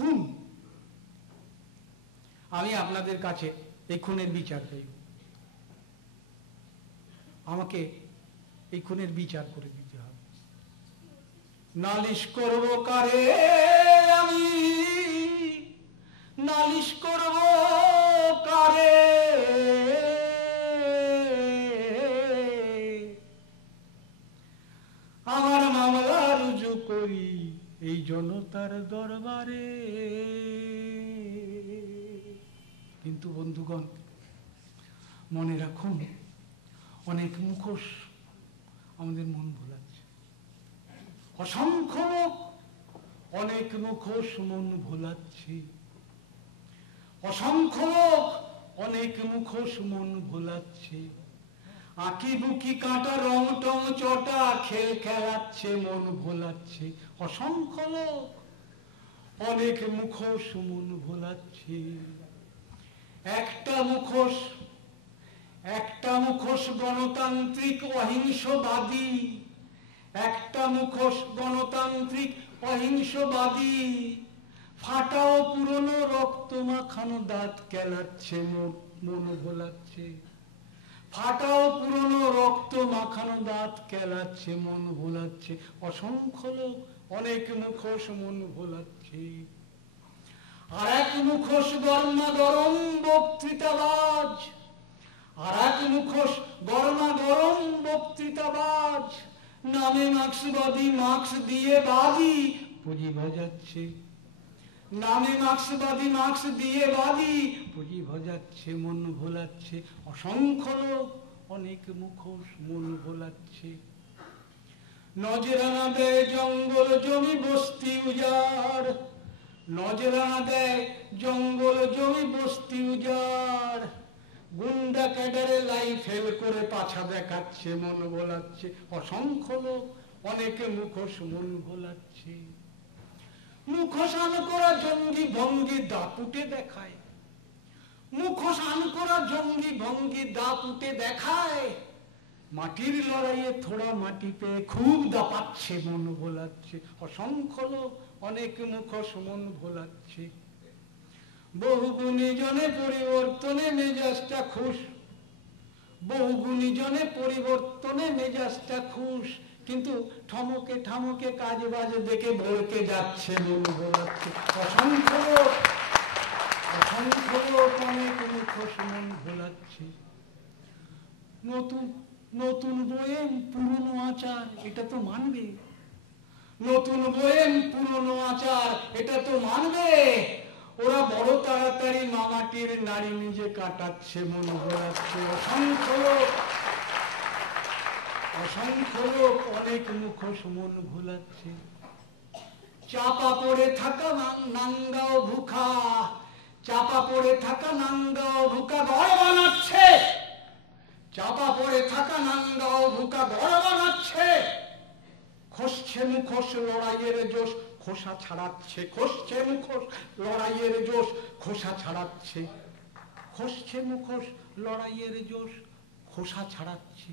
খুন। আমি আপনাদের কাছে এই খুনের বিচার চাই, আমাকে এই খুনের বিচার করে দিতে হবে। নালিশ করব কারে আমি, নালিশ করব কারে, আমার মামলা রুজু করি এই জনতার দরবারে। কিন্তু বন্ধুগণ, মনে রাখুন, অনেক মুখোশ আমাদের মন ভোলাচ্ছে। অসংখ্য লোক অনেক মুখোশ মন ভোলাচ্ছে। অসংখ্য লোক অনেক মুখোশ মন ভোলাচ্ছে। আঁকি বুকি কাঁটা রং টং চটা খেল খেলাচ্ছে, মন ভোলাচ্ছে। অসংখ্য লোক অনেক মুখোশ মন ভোলাচ্ছে। একটা মুখোশ গণতান্ত্রিক অহিংসবাদী, একটা মুখোশ গণতান্ত্রিক অহিংসবাদী, ফাটাও পুরনো রক্ত মাখানো দাঁত কেলাচ্ছে, মন ভোলাচ্ছে। ফাটাও পুরনো রক্ত মাখানো দাঁত কেলাচ্ছে, মন ভোলাচ্ছে। অসংখ্য লোক অনেক মুখোশ মন ভোলাচ্ছে। আর এক মুখোশ গরমা গরম বক্তৃতাবাজ, আর এক মুখোশ গরমা গরম বক্তৃতাবাজ, নামে মার্ক্সবাদী, মার্ক্স দিয়ে বাদী পুঁজি ভজাচ্ছে। নামে মার্ক্সবাদী, মার্ক্স দিয়ে বাদী পুঁজি ভজাচ্ছে, মন ভোলাচ্ছে। অসংখ্য লোক অনেক মুখোশ মন ভোলাচ্ছে। নজরানা দেয় জঙ্গল জমি বস্তি উজাড়, নজরানা দেয় জঙ্গল জমি বস্তি উজাড়, গুন্ডা ক্যাডারে লাইফেল করে পাছা দেখাচ্ছে, মন ভোলাচ্ছে। অসংখ্য লোক অনেক মুখোশ মন ভোলাচ্ছে। মুখোশান করা জঙ্গি ভঙ্গি দাপুটে দেখায়, মুখোশান করা জঙ্গি ভঙ্গি দাপুটে দেখায়, মাটির লড়াইয়ে থোড়া মাটি পেয়ে খুব দাপাচ্ছে, মন ভোলাচ্ছে। অসংখ্য লোক অনেক মুখোশ মন ভোলাচ্ছে। বহুগুণী জনে পরিবর্তনে মেজাজটা খুশ, বহুগুণী জনে পরিবর্তনে মেজাজটা খুশ, কিন্তু ঠমকে ঠামকে কাজ বাজ দেখে ভরকে যাচ্ছে, মন ভোলাচ্ছে। অসংখ্য লোক অনেক মুখোশ মন ভোলাচ্ছে। নতুন নতুন বইয়ের পুরনো আচার এটা তো মানবে, নতুন বইয়ের পুরনো আচার এটা তো মানবে। ওরা বড় তাড়াতাড়ি মামাটির নারী নিজে কাটাচ্ছে, মন ভোলাচ্ছে। অসংখ্য লোক অনেক মুখোশ মন ভোলাচ্ছে। চাপা পড়ে থাকা নাঙ্গাও ভুখা, চাপা পড়ে থাকা নাঙ্গাও ভুকা ঘর বানাচ্ছে, চাপা পড়ে থাকা নাঙ্গাও ভুকা ঘর বানাচ্ছে। খসছে মুখোশ লড়াইয়ের জোশ খোসা ছাড়াচ্ছে, খসছে মুখোশ লড়াইয়ের জোশ খোসা ছাড়াচ্ছে, খসছে মুখোশ লড়াইয়ের জোশ খোসা ছাড়াচ্ছে।